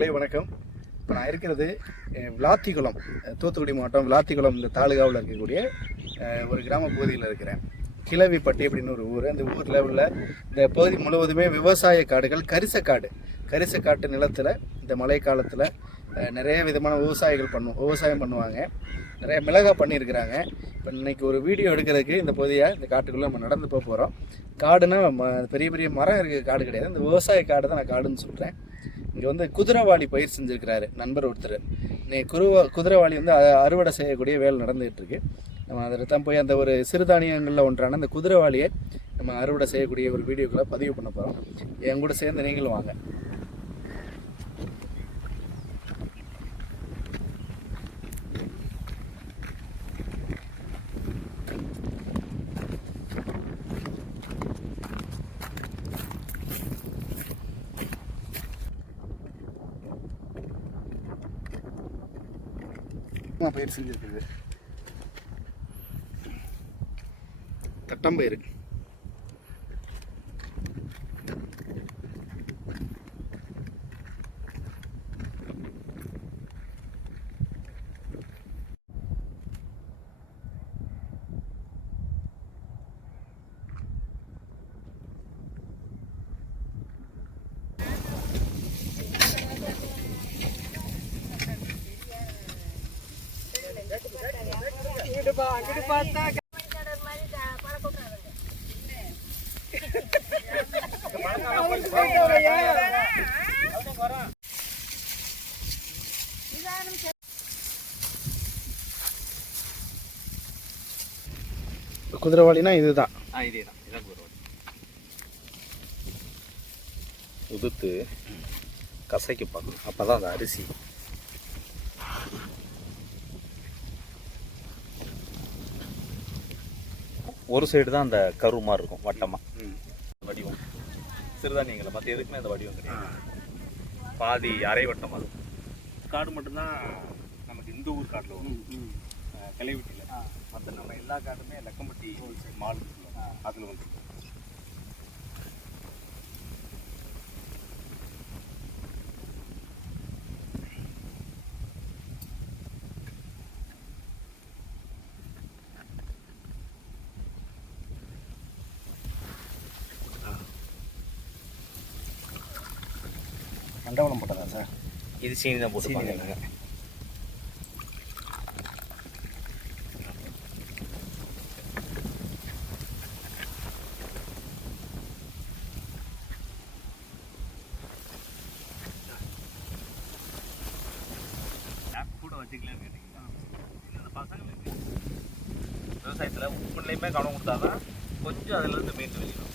மக்களே வணக்கம். இப்போ நான் இருக்கிறது விளாத்திக்குளம் தூத்துக்குடி மாவட்டம் விளாத்திக்குளம் இந்த தாலுகாவில் இருக்கக்கூடிய ஒரு கிராம பகுதியில் இருக்கிறேன். கிளவிப்பட்டி அப்படின்னு ஒரு ஊர். அந்த ஊரில் உள்ள இந்த பகுதி முழுவதுமே விவசாய காடுகள் கரிசக்காடு. கரிசக்காட்டு நிலத்தில் இந்த மழை காலத்தில் நிறைய விதமான விவசாயிகள் பண்ணும் விவசாயம் பண்ணுவாங்க. நிறைய மிளகா பண்ணியிருக்கிறாங்க. இப்போ இன்னைக்கு ஒரு வீடியோ எடுக்கிறதுக்கு இந்த பகுதியை இந்த காட்டுக்குள்ளே நம்ம நடந்து போக போகிறோம் காடுனா ம- பெரிய பெரிய மரம் இருக்கிற காடு கிடையாது. இந்த விவசாய காடு தான் நான் காடுன்னு சொல்கிறேன் இங்கே வந்து குதிரைவாளி பயிர் செஞ்சுருக்கிறாரு நண்பர் ஒருத்தர். இன்னைக்கு குருவா குதிரைவாளி வந்து அறுவடை செய்யக்கூடிய வேலை நடந்துகிட்டு இருக்கு நம்ம அதில் தான் போய் அந்த ஒரு சிறுதானியங்களில் ஒன்றான அந்த குதிரைவாளியை நம்ம அறுவடை செய்யக்கூடிய ஒரு வீடியோக்களை பதிவு பண்ண போகிறோம் என் கூட சேர்ந்து நீங்களும் வாங்க. பயிர் செஞ்சுருக்குது தட்டம்பயிறு. குதிரைவாளினா இதுதான். ஆ இதே தான் இதான் குதிரை உதுத்து கசைக்கு பார்க்கணும். அப்போ தான் அந்த அரிசி. ஒரு சைடு தான் அந்த கரு மாதிரி இருக்கும் வட்டமாக. வடிவம். சிறுதானியங்களை மற்ற எதுக்குமே அந்த வடிவம் கிடையாது. பாதி அரை வட்டம் அது. காடு மட்டும்தான் நமக்கு இந்த ஊர் காட்டில் வரும். கிளைவிட்டியில் மற்ற நம்ம எல்லா காடுமே லக்கம்பட்டி மால் அதில் வந்து மண்டபம் போட்டதா சார்? இது சீனி தான் போட்டுப்பாங்க விவசாயத்தில் உப்புலையுமே கவனம் கொடுத்தாதான் கொஞ்சம் அதுலேருந்து மீண்டு வெளியிடும்